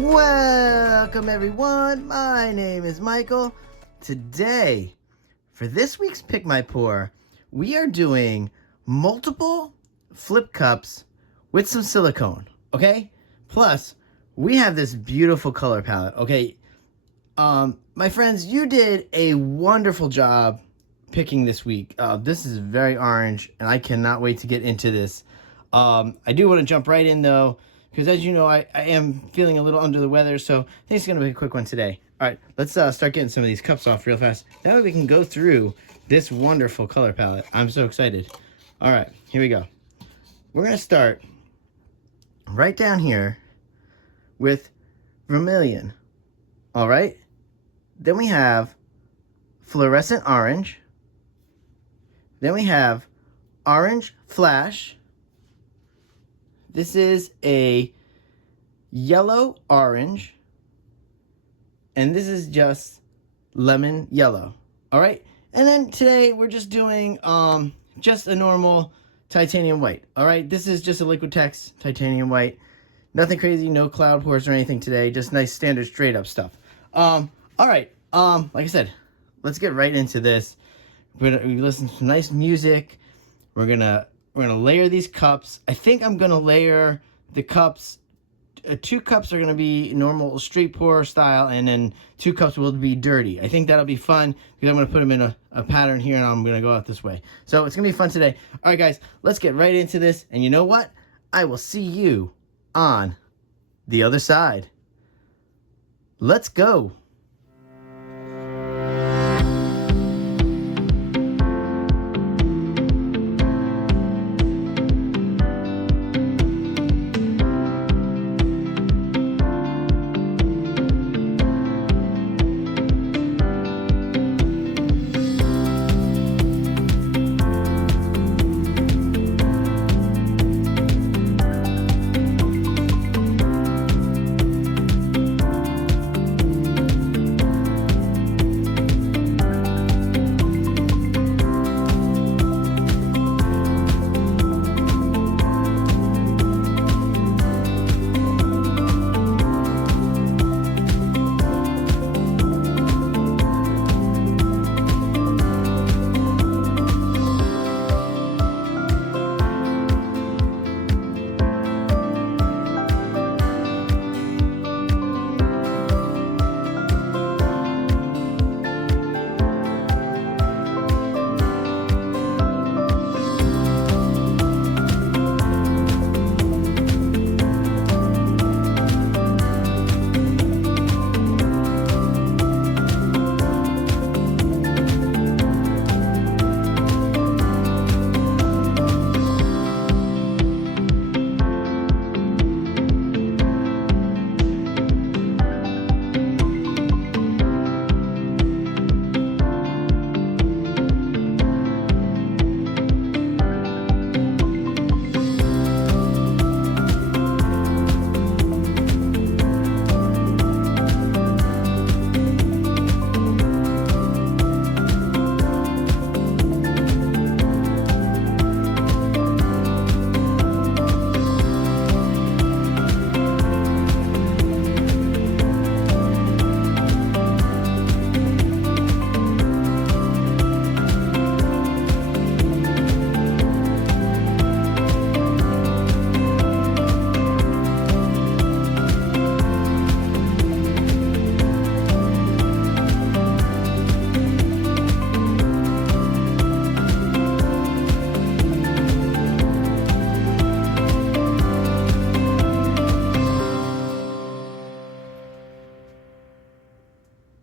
Welcome everyone, my name is Michael. Today, for this week's Pick My Pour, we are doing multiple flip cups with some silicone, okay? Plus, we have this beautiful color palette, okay? My friends, you did a wonderful job picking this week. This is very orange, and I cannot wait to get into this. I do want to jump right in, though, because as you know, I am feeling a little under the weather, so I think it's going to be a quick one today. All right, let's start getting some of these cups off real fast. That way we can go through this wonderful color palette. I'm so excited. All right, here we go. We're going to start right down here with vermilion. All right, then we have fluorescent orange. Then we have orange flash. This is a yellow orange. And this is just lemon yellow. All right. And then today we're just doing just a normal titanium white. All right. This is just a Liquitex titanium white. Nothing crazy, no cloud pours or anything today. Just nice standard straight up stuff. All right. Like I said, let's get right into this. We listen to some nice music. We're gonna layer these cups. I think I'm gonna layer the cups. 2 cups are gonna be normal street pour style, and then 2 cups will be dirty. I think that'll be fun because I'm gonna put them in a pattern here, and I'm gonna go out this way. So it's gonna be fun today. All right, guys, let's get right into this. And you know what? I will see you on the other side. Let's go.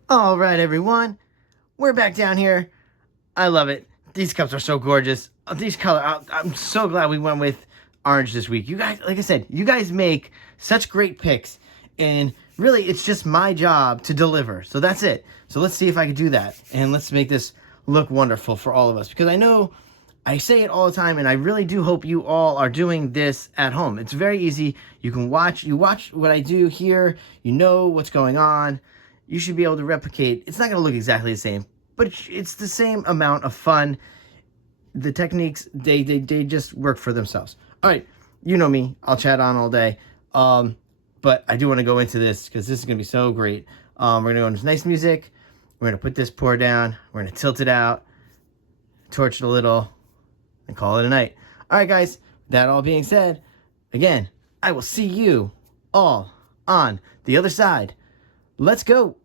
All right, everyone, we're back down here. I love it. These cups are so gorgeous. These color, I'm so glad we went with orange this week. You guys, like I said, you guys make such great picks, and really, it's just my job to deliver. So that's it. So let's see if I can do that, and let's make this look wonderful for all of us. Because I know I say it all the time, and I really do hope you all are doing this at home. It's very easy. You can watch. You watch what I do here. You know what's going on. You should be able to replicate. It's not going to look exactly the same, but it's the same amount of fun. The techniques, they just work for themselves. All right, you know me. I'll chat on all day. but I do want to go into this because this is going to be so great. We're going to go into nice music. We're going to put this pour down. We're going to tilt it out, torch it a little, and call it a night. All right, guys, that all being said, again, I will see you all on the other side. Let's go.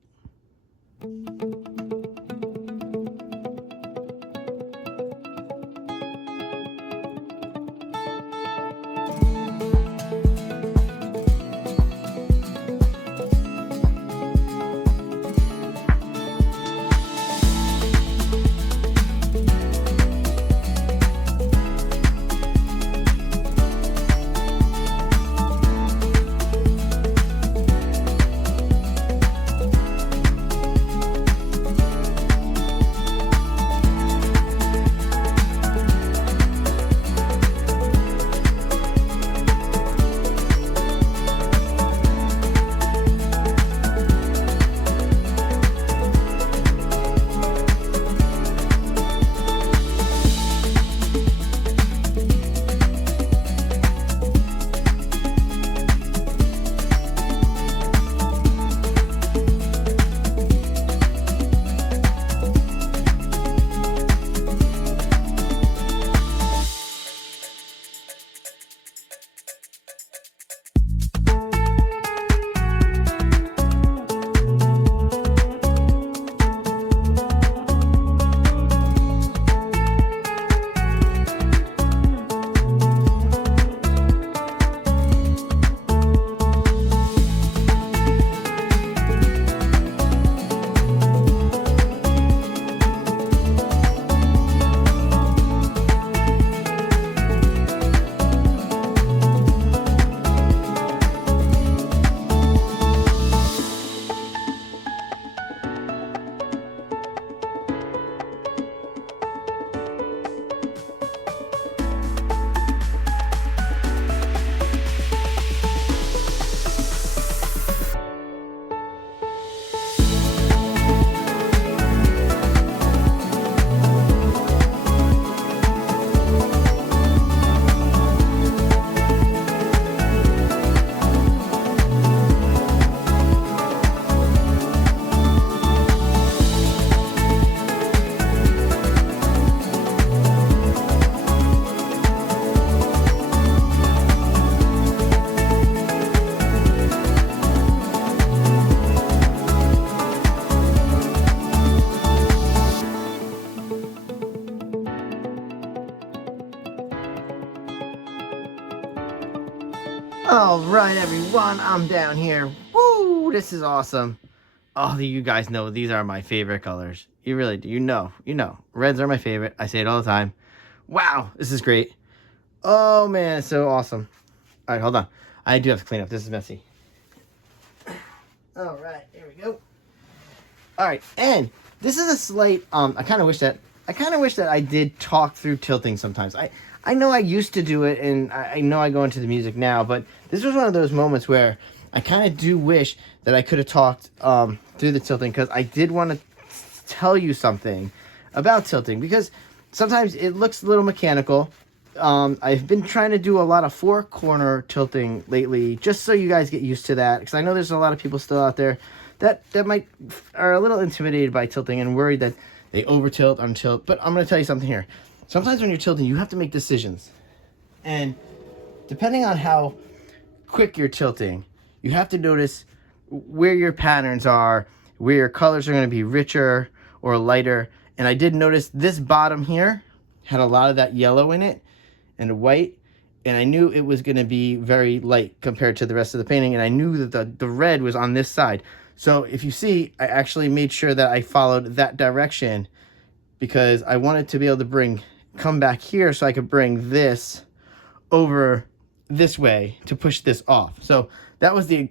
All right, everyone, I'm down here. Woo, this is awesome. Oh, you guys know these are my favorite colors. You really do. You know. Reds are my favorite. I say it all the time. Wow, this is great. Oh, man, it's so awesome. All right, hold on. I do have to clean up. This is messy. All right, here we go. All right, and this is a slight, I kind of wish that I did talk through tilting sometimes. I know I used to do it, and I know I go into the music now, but this was one of those moments where I kind of do wish that I could have talked through the tilting, because I did want to tell you something about tilting, because sometimes it looks a little mechanical. I've been trying to do a lot of four-corner tilting lately, just so you guys get used to that, because I know there's a lot of people still out there that are a little intimidated by tilting and worried that they over-tilt, untilt. But I'm going to tell you something here. Sometimes when you're tilting, you have to make decisions. And depending on how quick you're tilting, you have to notice where your patterns are, where your colors are going to be richer or lighter. And I did notice this bottom here had a lot of that yellow in it and white. And I knew it was going to be very light compared to the rest of the painting. And I knew that the red was on this side. So if you see, I actually made sure that I followed that direction, because I wanted to be able to come back here so I could bring this over this way to push this off. So that was you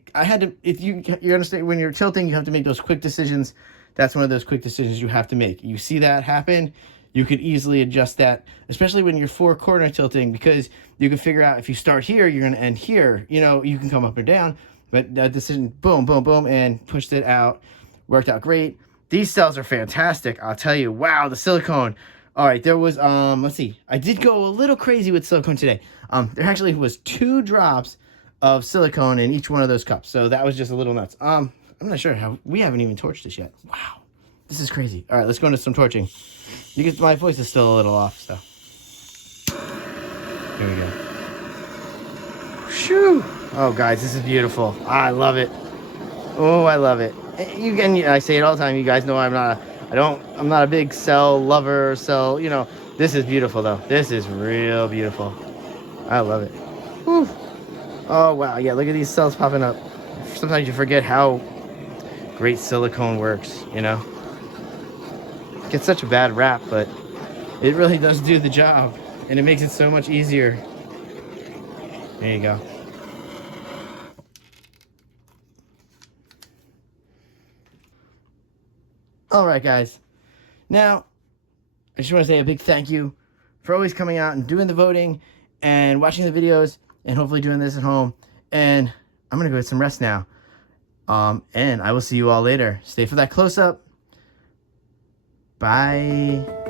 understand, when you're tilting, you have to make those quick decisions. That's one of those quick decisions you have to make. You see that happen, you could easily adjust that, especially when you're four-corner tilting, because you can figure out if you start here, you're going to end here. You can come up or down, but that decision, boom, boom, boom, and pushed it out. Worked out great. These cells are fantastic, I'll tell you. Wow, the silicone. All right, there was, let's see. I did go a little crazy with silicone today. There actually was 2 drops of silicone in each one of those cups. So that was just a little nuts. I'm not sure how, we haven't even torched this yet. Wow, this is crazy. All right, let's go into some torching. Because my voice is still a little off, so. Here we go. Shoo! Oh, guys, this is beautiful. I love it. Oh, I love it. I say it all the time. You guys know I'm not a big cell lover. You know, this is beautiful though. This is real beautiful. I love it. Whew. Oh wow, yeah. Look at these cells popping up. Sometimes you forget how great silicone works. You know, it gets such a bad rap, but it really does do the job, and it makes it so much easier. There you go. All right, guys. Now, I just want to say a big thank you for always coming out and doing the voting and watching the videos and hopefully doing this at home. And I'm going to go get some rest now. And I will see you all later. Stay for that close-up. Bye.